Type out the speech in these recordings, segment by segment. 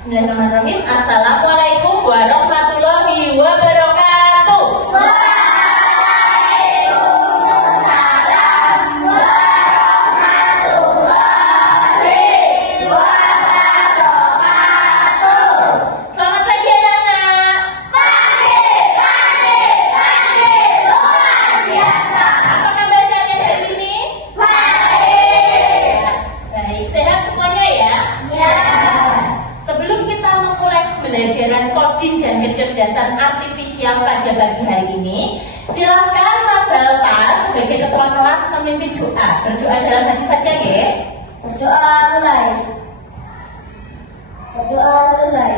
Bismillahirrahmanirrahim. Assalamualaikum warahmatullahi wabarakatuh. Waalaikumsalam warahmatullahi wabarakatuh. Selamat pagi anak-anak. Pagi, luar biasa. Apa kabar kalian hari ini? Baik. Baik, sehat semuanya ya. Ya. Sebelum kita memulai pembelajaran coding dan kecerdasan artifisial pada pagi hari ini, silakan Mas Dalpas sebagai ketua kelas memimpin doa. Berdoa dalam hati saja ya. Berdoa mulai. Berdoa selesai.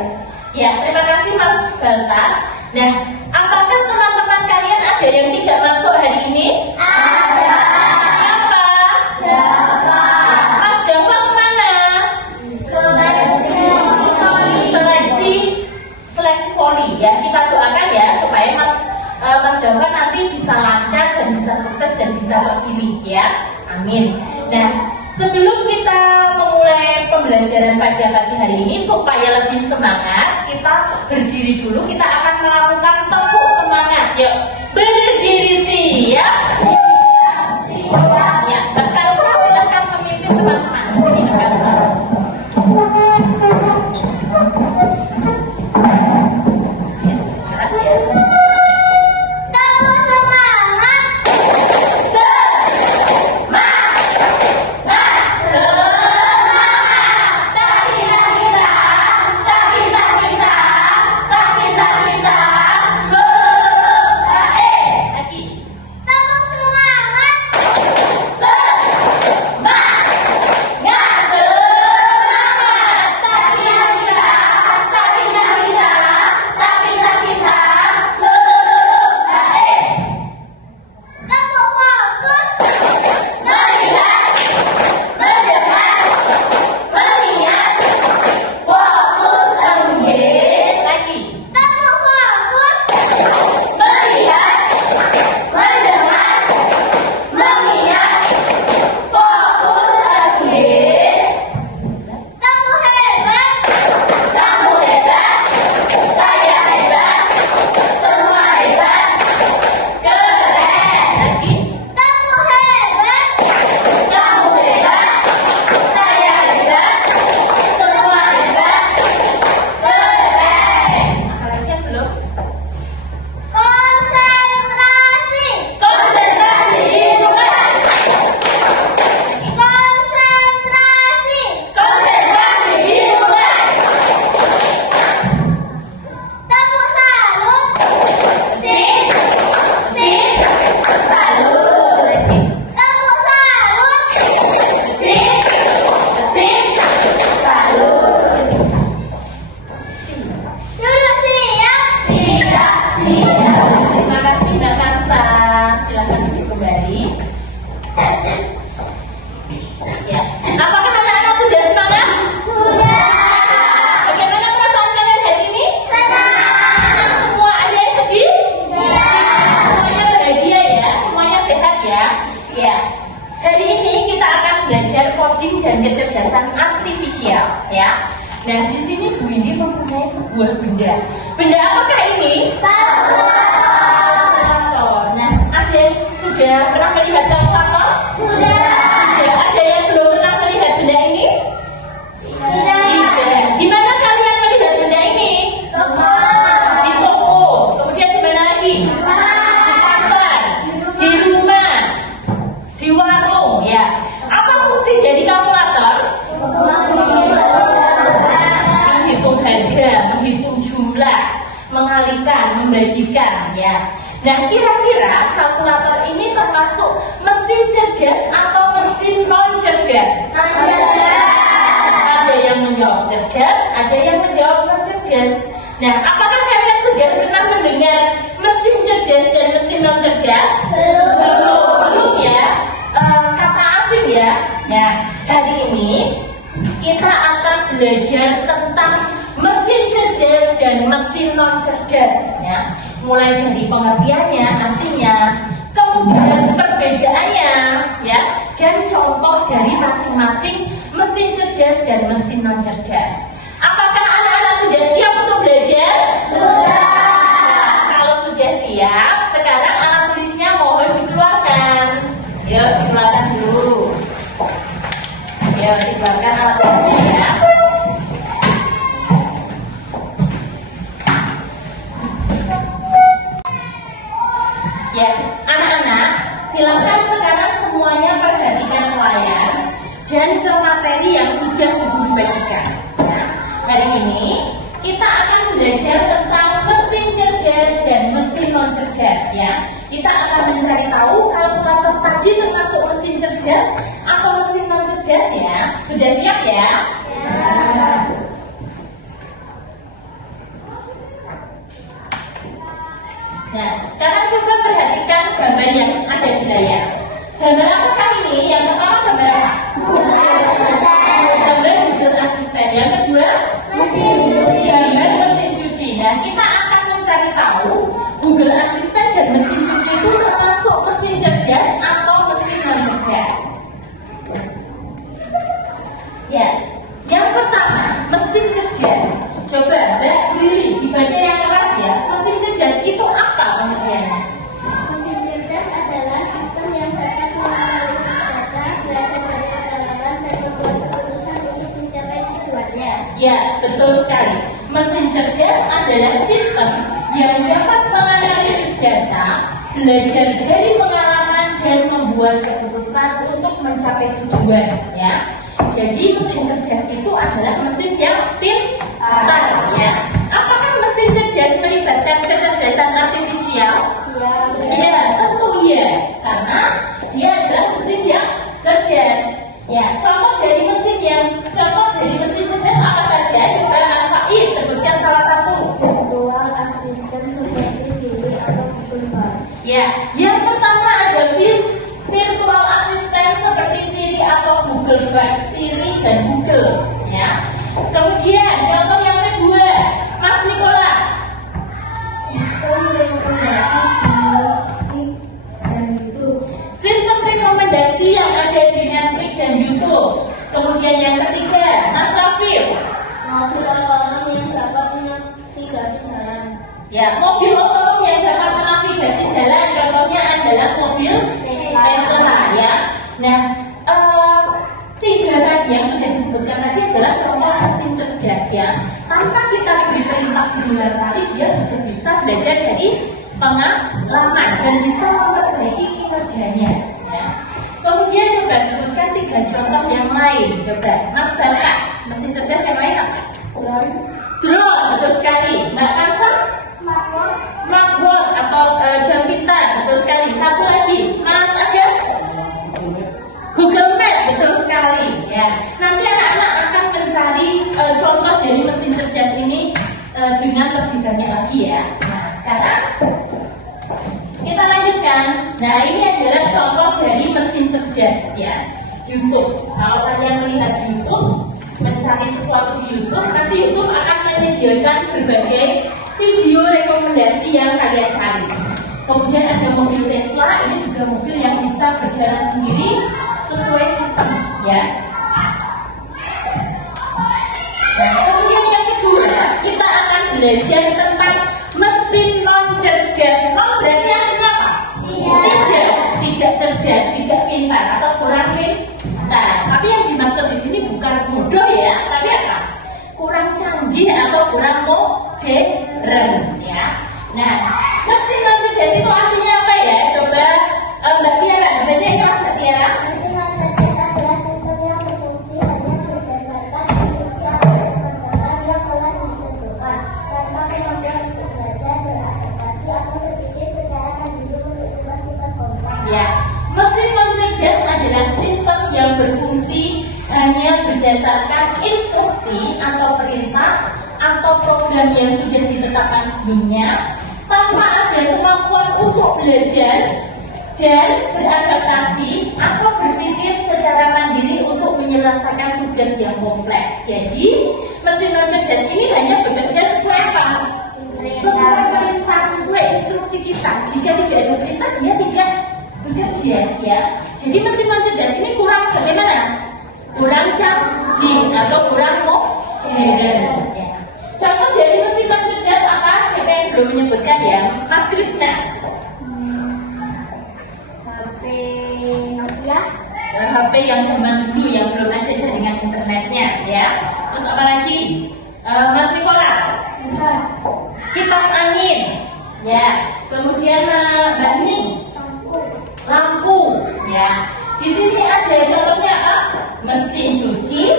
Ya, terima kasih Mas Dalpas. Nah, apakah teman-teman kalian ada yang tidak masuk hari ini? Ada. Siapa? Dapat. Mas Dava kemana? Seleksi voli ya. Kita doakan ya supaya Mas Dava nanti bisa lancar dan bisa sukses dan bisa terpilih ya. Amin. Nah, sebelum kita memulai pembelajaran pada pagi hari ini supaya lebih semangat, kita berdiri dulu. Kita akan melakukan tepuk semangat. Yuk, berdiri siap. Ya, bakal silakan memimpin teman-teman. Ini bakal. Tepuk semangat. Terima kasih Mbak Kansa. Silakan duduk kembali. Ya. Apakah anak-anak sudah semangat? Sudah. Bagaimana perasaan kalian hari ini? Senang. Semua ada yang sedih? Ya. Semuanya bahagia ya? Semuanya sehat ya? Ya. Hari ini kita akan belajar coding dan kecerdasan artifisial ya. Nah, di sini Bu ini mempunyai sebuah benda. Benda apakah ini? Kalkulator. Nah, ada yang sudah pernah melihat kalkulator? Sudah. Ada yang belum pernah melihat benda ini? Tidak. Tidak. Di mana kalian melihat benda ini? Di toko. Kemudian di mana lagi? Di pasar, di rumah, di warung ya. Apa fungsi dari kalkulator? Menghitung harga, menghitung jumlah, mengalihkan, membagikan ya. Nah, kira-kira kalkulator ini termasuk mesin cerdas atau mesin non cerdas? Ada yang menjawab cerdas, ada yang menjawab non cerdas. Nah, apakah kalian sudah pernah mendengar mesin cerdas dan mesin non cerdas? Belum ya. Kata asing ya. Nah, hari ini kita akan belajar tentang mesin cerdas dan mesin non cerdas ya. Mulai dari pengertiannya, artinya, kemudian perbedaannya ya, dan contoh dari masing-masing mesin cerdas dan mesin non cerdas. Apakah anak ini kita akan belajar tentang mesin cerdas dan mesin non cerdas ya. Kita akan mencari tahu kalkulator tadi termasuk mesin cerdas atau mesin non cerdas ya. Sudah siap ya? Nah, sekarang coba perhatikan gambar yang ada di layar. Gambar apa ini? Yang pertama gambar apa? Gambar Google Assistant. Yang kedua? Gambar mesin cuci. Nah, kita akan mencari tahu Google Assistant dan mesin cuci itu termasuk mesin cerdas atau mesin non cerdas. Ya, yang pertama mesin cerdas. Coba Mbak Lili dibaca yang keras ya. Mesin cerdas itu apa pengertiannya? Mesin cerdas adalah sistem yang dapat menganalisis data, belajar dari pengalaman, dan membuat keputusan untuk mencapai tujuannya. Ya, betul sekali. Mesin cerdas adalah sistem yang dapat menganalisis data, belajar dari pengalaman, dan membuat keputusan untuk mencapai tujuan. Ya, jadi mesin cerdas itu adalah mesin yang pintar. Ya, apakah mesin cerdas melibatkan kecerdasan artifisial? Ya, tentu iya, karena dia adalah mesin yang cerdas. Ya, contoh dari mesin cerdas apa saja? Coba Mas Faiz sebutkan salah satu. Virtual assistant seperti Siri atau Google Bard. Ya, yang pertama ada virtual assistant seperti Siri atau Google Bard, Siri dan Google. Ya, kemudian contoh yang kedua, Mas Nikola. Sistem rekomendasi yang ada di Netflix dan YouTube. Kemudian yang ketiga, Mas Rafif. Mobil otonom yang dapat menavigasi jalan. Ya, mobil otonom yang dapat menavigasi jalan. Contohnya adalah mobil Tesla. Ya. Nah, tiga tadi yang sudah disebutkan tadi adalah contoh mesin cerdas ya. Tanpa kita beri perintah berulang kali, dia sudah bisa belajar dari pengalaman dan bisa memperbaiki kinerjanya. Ya. Kemudian coba sebutkan tiga contoh yang lain. Coba, Mas Bapak, mesin cerdas yang lain apa? Drone, betul sekali. Mbak Kasa? Smartwatch atau jam pintar, betul sekali. Satu lagi, Mas Aga? Google Map, betul sekali. Ya. Nanti anak-anak akan mencari contoh dari mesin cerdas ini dengan lebih banyak lagi ya. Nah, sekarang kita lanjutkan. Nah, ini adalah contoh dari mesin cerdas ya. YouTube. Kalau kalian melihat YouTube, mencari sesuatu di YouTube, nanti YouTube akan menyediakan berbagai video rekomendasi yang kalian cari. Kemudian ada mobil Tesla, ini juga mobil yang bisa berjalan sendiri sesuai sistem ya. Nah, kemudian yang kedua, kita akan belajar tentang mesin non cerdas. Non berarti artinya apa? Tidak cerdas, tidak pintar atau kurang pintar. Tapi yang dimaksud di sini bukan bodoh ya, tapi apa? Kurang canggih atau kurang modern ya. Nah, mesin non cerdas itu artinya apa ya? Coba Mbak Tiara, baca kelas Mbak Tiara. Mesin non cerdas adalah sistem yang berfungsi hanya berdasarkan instruksi atau pemantauan yang telah ditentukan, tanpa kemampuan untuk belajar, beradaptasi atau berpikir secara mandiri untuk tugas-tugas kompleks. Ya, mesin non cerdas adalah sistem yang berfungsi hanya berdasarkan instruksi atau perintah atau program yang sudah ditetapkan sebelumnya, tanpa ada kemampuan untuk belajar dan beradaptasi atau berpikir secara mandiri untuk menyelesaikan tugas yang kompleks. Jadi, mesin non cerdas ini hanya bekerja sesuai apa? Sesuai perintah, sesuai instruksi kita. Jika tidak ada perintah, dia tidak bekerja. Ya. Jadi mesin non cerdas ini kurang bagaimana? Kurang canggih atau kurang modern. Ya. Contoh dari mesin non cerdas apa? Siapa yang belum menyebutkan ya? Mas Krisna. HP Nokia. HP yang zaman dulu yang belum ada jaringan internetnya ya. Terus apa lagi? Mas Nikola. Kipas angin ya. Kemudian Mbak Ning. Lampu ya. Di sini ada contohnya apa? Mesin cuci,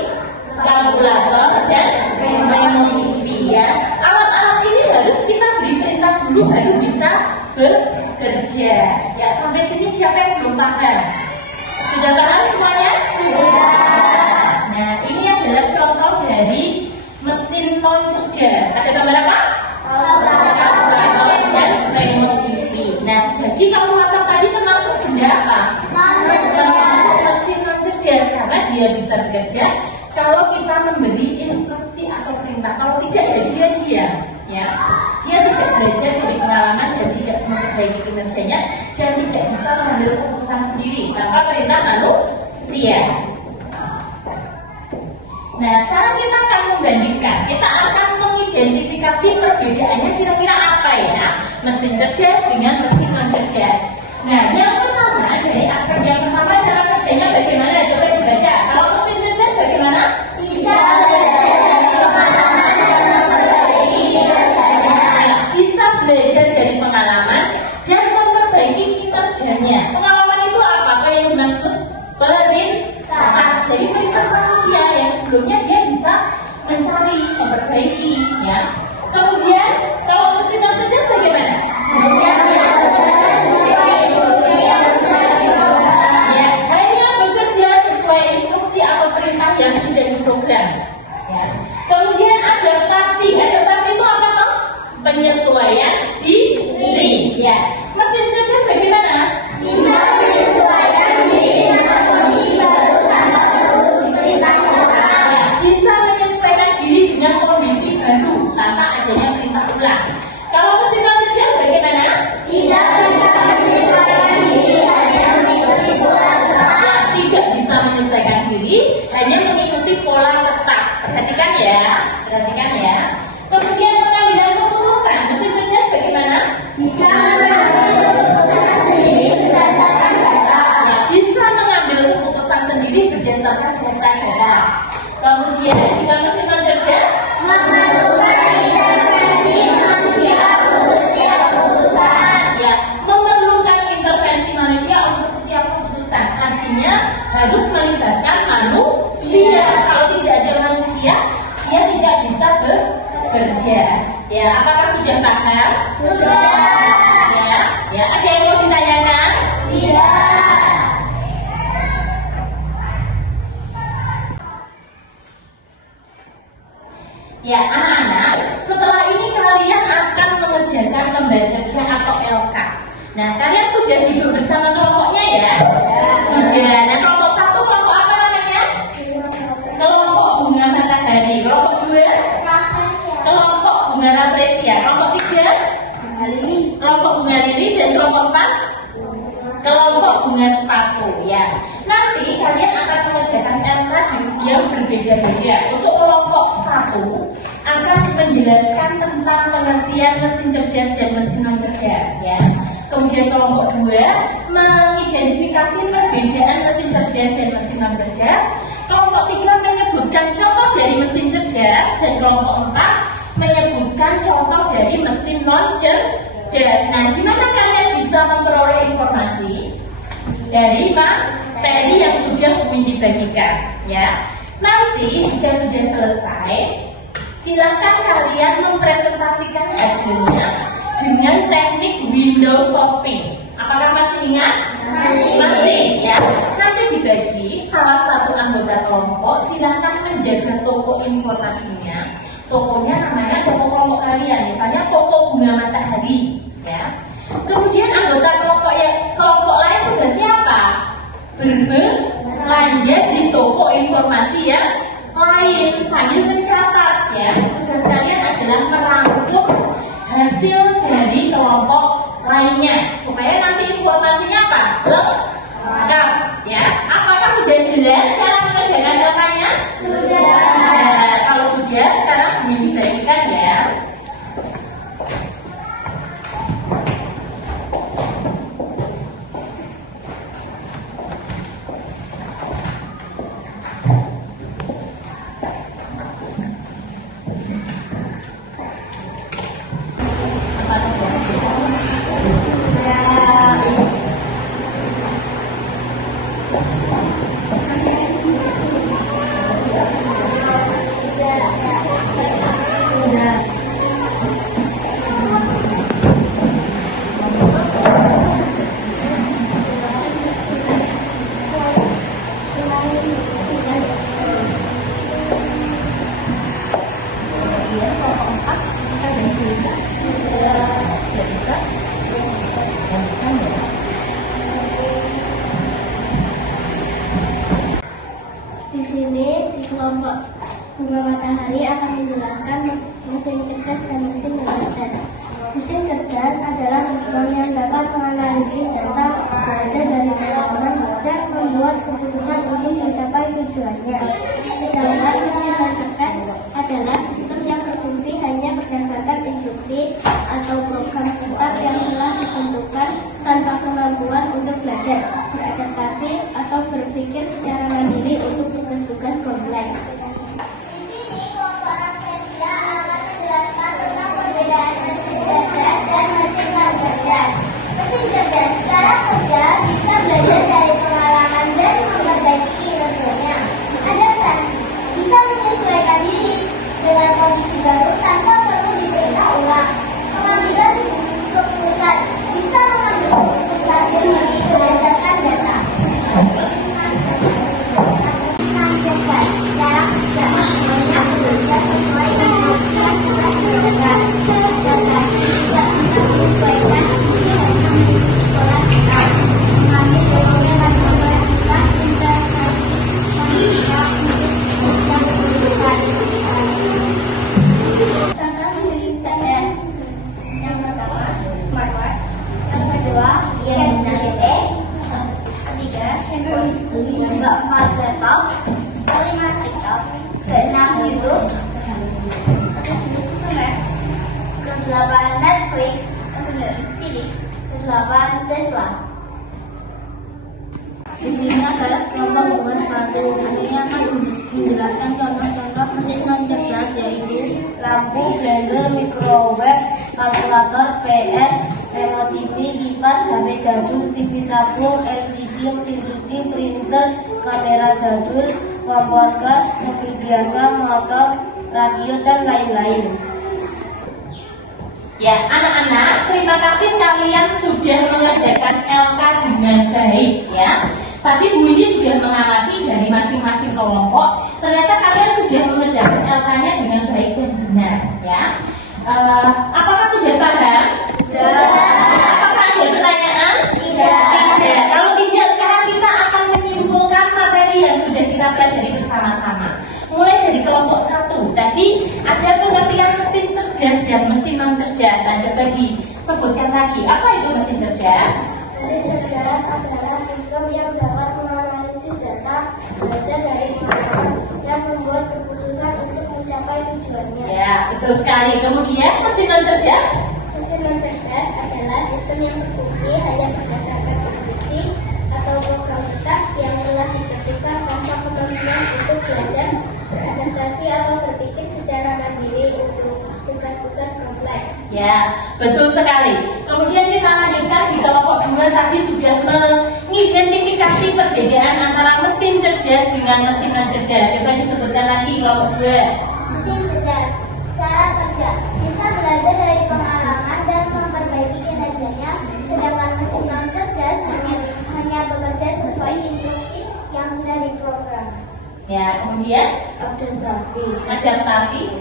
kalkulator dan remote sini siapa yang belum paham? Sudah paham semuanya? Nah, ini adalah contoh dari mesin non cerdas. Ada gambar apa? Dan remote TV. Nah, jadi kalau laptop tadi termasuk benda apa? Mesin non cerdas, karena dia bisa bekerja kalau kita memberi instruksi atau perintah. Kalau tidak, ya dia diam. Ya, dia tidak belajar dari pengalaman dan tidak memperbaiki kinerjanya dan tidak bisa mengambil keputusan sendiri tanpa perintah manusia. Nah, sekarang kita akan membandingkan, kita akan mengidentifikasi perbedaannya kira-kira apa ya, mesin cerdas dengan mesin non cerdas. Nah, yang pertama dari aspek yang pertama, cara kerjanya bagaimana? Coba dibaca. Kalau mesin cerdas bagaimana? Bisa belajar dari pengalaman dan memperbaiki kinerjanya. Pengalaman itu apa? Apa yang dimaksud? Perintah. Jadi perintah manusia yang sebelumnya dia bisa mencari, memperbaiki, ya. Kemudian kalau mesin non cerdas bagaimana? Ya, hanya bekerja sesuai instruksi atau perintah yang sudah diprogram. Ya. Kemudian adaptasi. Adaptasi itu apa toh? Penyesuaian diri. Ya. Mesin cerdas bagaimana? Bisa menyesuaikan diri dengan kondisi baru tanpa perlu diperintahkan. Ya, bisa menyesuaikan diri dengan kondisi baru tanpa adanya perintah ulang. Kalau mesin non cerdas bagaimana? Tidak bisa menyesuaikan diri, hanya mengikuti pola ketat. Ya, tidak bisa menyesuaikan diri, hanya mengikuti pola ketat. Perhatikan ya, perhatikan ya. Kemudian pengambilan keputusan, mesin cerdas bagaimana? Bisa mengambil keputusan sendiri berdasarkan data. Ya, bisa mengambil keputusan sendiri berdasarkan data. Kemudian jika mesin non cerdas memerlukan intervensi manusia untuk setiap keputusan. Ya, memerlukan intervensi manusia untuk setiap keputusan. Artinya harus melibatkan manusia. Kalau tidak ada manusia, dia tidak bisa bekerja. Ya, apakah sudah paham? Sudah. Ya, ada yang mau ditanyakan? Tidak. Ya, anak-anak, setelah ini kalian akan mengerjakan lembar kerja atau LK. Nah, kalian sudah duduk bersama kelompoknya ya? Sudah. Nah, kelompok satu, kelompok apa namanya? Kelompok bunga matahari. Kelompok dua? Kelompok bunga rafflesia. Kelompok tiga? Kelompok bunga lili. Dan kelompok empat? Kelompok bunga sepatu. Ya. Nanti kalian akan mengerjakan LK yang berbeda-beda. Untuk kelompok satu akan menjelaskan tentang pengertian mesin cerdas dan mesin non cerdas. Ya. Kemudian kelompok dua mengidentifikasi perbedaan mesin cerdas dan mesin non cerdas. Kelompok tiga menyebutkan contoh dari mesin cerdas dan kelompok empat menyebutkan contoh dari mesin non cerdas. Nah, gimana kalian bisa memperoleh informasi dari materi yang sudah Bumi dibagikan? Ya, nanti jika sudah selesai, silakan kalian mempresentasikan hasilnya dengan teknik window shopping. Apakah masih ingat? Masih ya. Nanti dibagi salah satu anggota kelompok silakan menjaga toko informasinya. Tokonya namanya toko kelompok kalian, misalnya toko bunga matahari. Ya. Kemudian anggota kelompok lain tugasnya apa? Berbelanja di toko informasi yang lain sambil mencatat ya. Tugas kalian adalah merangkum hasil dari kelompok lainnya supaya nanti informasinya apa? Lengkap ya. Apakah sudah jelas cara mengerjakan datanya? Sudah. Nah, kalau sudah, sekarang Bumi bagikan ya. Kemudian kelompok 4 kita dan sehingga tidak bisa lanjutkan ya. Di sini di kelompok bunga matahari akan menjelaskan mesin cerdas dan mesin cerdas. Mesin cerdas adalah sistem yang dapat menganalisis data, belajar dari pengalaman, dan membuat keputusan untuk mencapai tujuannya. Sedangkan mesin cerdas adalah sistem yang berfungsi hanya berdasarkan instruksi atau program tetap yang telah ditentukan tanpa kemampuan untuk belajar, beradaptasi, atau berpikir secara mandiri untuk tugas-tugas kompleks. Di sini kelompok Rafflesia akan menjelaskan tentang perbedaan mesin cerdas dan mesin non cerdas. Mesin cerdas secara kerja bisa belajar dari pengalaman dan memperbaiki kinerjanya. Adaptasi bisa menyesuaikan diri dengan kondisi baru tanpa perlu diperintah ulang. Pengambilan keputusan bisa mengambil keputusan sendiri berdasarkan data. Non cerdas secara kerja semuanya belajar sesuai dengan keputusan. Adaptasi tidak bisa menyesuaikan diri dengan pola kita. Mengambil keputusan tanpa perintah investasi bisa menentukan keputusan. Contoh mesin cerdas yang pertama smartwatch, yang kedua INCT, ketiga handphone, keempat laptop, kelima TikTok, keenam YouTube, kedelapan Netflix, kesembilan CD, kedelapan Tesla. Di sini adalah kelompok bunga sepatu. Ini akan menjelaskan contoh-contoh mesin non cerdas yaitu lampu, blender, microwave, kalkulator, PS, remote TV, kipas, HP jadul, TV tabung, LCD, mesin cuci, printer, kamera jadul, kompor gas, mobil biasa, motor, radio, dan lain-lain. Ya, anak-anak, terima kasih kalian sudah mengerjakan LK dengan baik ya. Tadi Bu Indi sudah mengamati dari masing-masing kelompok. Ternyata kalian sudah mengerjakan LK-nya dengan baik dan benar ya. Apakah sudah paham? Sudah. Apakah ada pertanyaan? Tidak. Kalau tidak, sekarang kita akan menyimpulkan materi yang sudah kita pelajari bersama-sama. Mulai dari kelompok 1. Tadi ada pengertian mesin cerdas dan mesin non cerdas. Nah, coba disebutkan lagi. Apa itu mesin cerdas? Mesin cerdas adalah sistem yang dapat menganalisis data, belajar dari pengalaman, dan membuat keputusan untuk mencapai tujuannya. Ya, betul sekali. Kemudian mesin non cerdas? Mesin non cerdas adalah sistem yang berfungsi hanya berdasarkan instruksi atau program tetap yang telah ditentukan tanpa kemampuan untuk belajar, beradaptasi, atau berpikir secara mandiri untuk tugas-tugas kompleks. Ya, betul sekali. Kemudian kita lanjutkan di kelompok 2 tadi sudah mengidentifikasi perbedaan antara mesin cerdas dengan mesin non cerdas. Coba disebutkan lagi kelompok 2. Mesin cerdas cara kerja bisa belajar dari pengalaman dan memperbaiki kinerjanya, sedangkan mesin non cerdas hanya bekerja sesuai instruksi yang sudah diprogram. Ya, kemudian Adaptasi.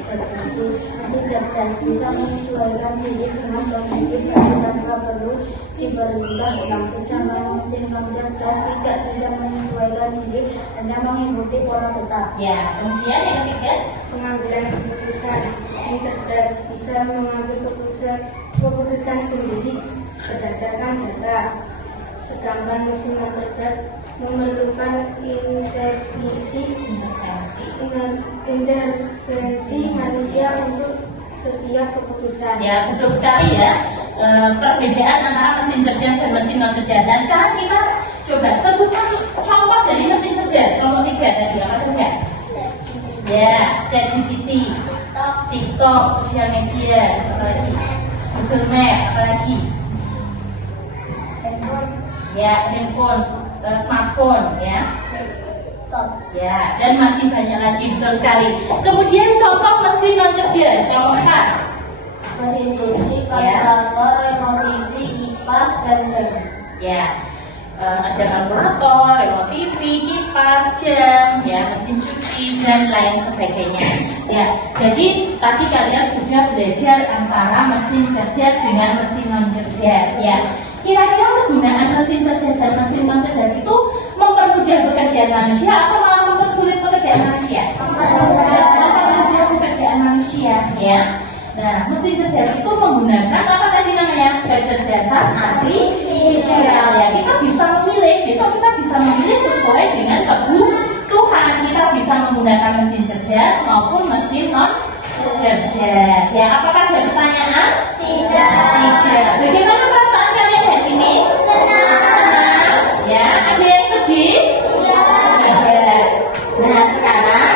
Mesin cerdas bisa menyesuaikan diri dengan kondisi baru tanpa perlu diperintah ulang. Sedangkan mesin non cerdas tidak bisa menyesuaikan diri, hanya mengikuti pola tetap. Ya, kemudian yang ketiga, Pengambilan keputusan. Mesin cerdas bisa mengambil keputusan sendiri berdasarkan data, sedangkan mesin non cerdas memerlukan intervensi manusia untuk setiap keputusan. ya betul sekali ya. Perbedaan antara mesin cerdas dan mesin non cerdas. Dan sekarang kita coba sebutkan contoh dari mesin cerdas. Kelompok 3 tadi apa saja? Ya, ChatGPT, TikTok, sosial media, apalagi Google Map, apalagi ya handphone, smartphone, ya. Ya, dan masih banyak lagi, betul sekali. Kemudian contoh mesin non cerdas, kelompok 4. Mesin cuci, kalkulator, remote TV, kipas, dan jam. Ya, ada kalkulator, remote TV, kipas, jam, ya, mesin cuci dan lain sebagainya. Ya, jadi tadi kalian sudah belajar antara mesin cerdas dengan mesin non cerdas. Ya, kira-kira penggunaan mesin cerdas dan mesin non cerdas itu mempermudah pekerjaan manusia atau malah mempersulit pekerjaan manusia? Mempermudah pekerjaan manusia. Ya. Nah, mesin cerdas itu menggunakan apa tadi namanya? Kecerdasan artifisial. Ya, kita bisa memilih. Besok kita bisa memilih sesuai dengan kebutuhan. Kita bisa menggunakan mesin cerdas maupun mesin non cerdas. Ya, apakah ada pertanyaan? Tidak. Bagaimana perasaan kalian hari ini? Senang. Ya, ada yang sedih? Tidak. Nah, sekarang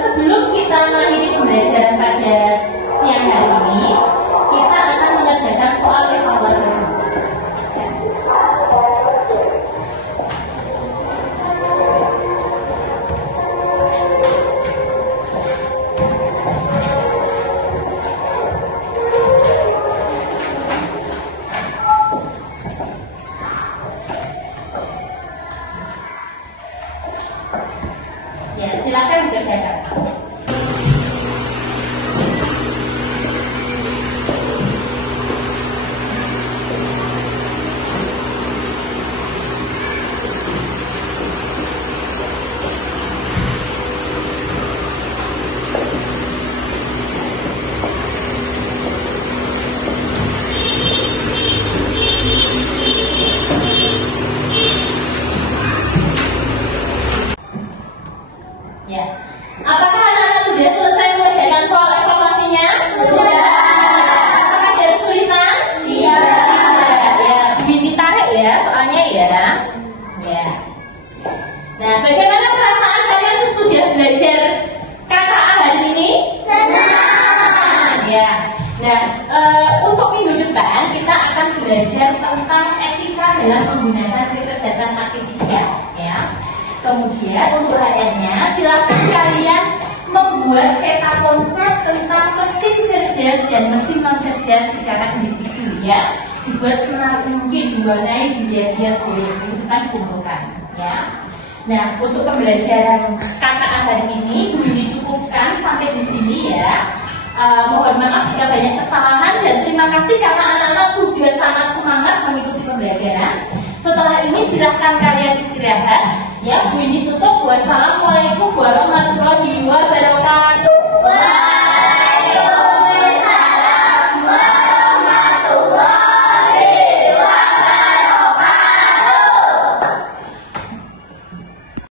sebelum kita mengakhiri pembelajaran pada siang hari ini, kita akan mengerjakan soal evaluasi. Ya, silakan dikerjakan. Ya, apakah anak-anak sudah selesai mengerjakan soal evaluasinya? Sudah. Apakah ada kesulitan? Iya. Ya, ditarik ya soalnya ya. Ya. Nah, bagaimana perasaan kalian sesudah belajar kata A hari ini? Senang. Ya. Nah, untuk minggu depan kita akan belajar tentang etika dalam menggunakan kecerdasan artifisial. Ya. Kemudian untuk HR-nya, silakan kalian membuat peta konsep tentang mesin cerdas dan mesin non cerdas secara individu ya. Dibuat semenarik mungkin, diwarnai, dihias-hias boleh, bukan kumpulkan ya. Nah, untuk pembelajaran KKA hari ini dicukupkan sampai di sini ya. Mohon maaf jika banyak kesalahan dan terima kasih karena anak-anak sudah sangat semangat mengikuti pembelajaran. Setelah ini silahkan kalian istirahat ya. Bu ini tutup. Wassalamualaikum.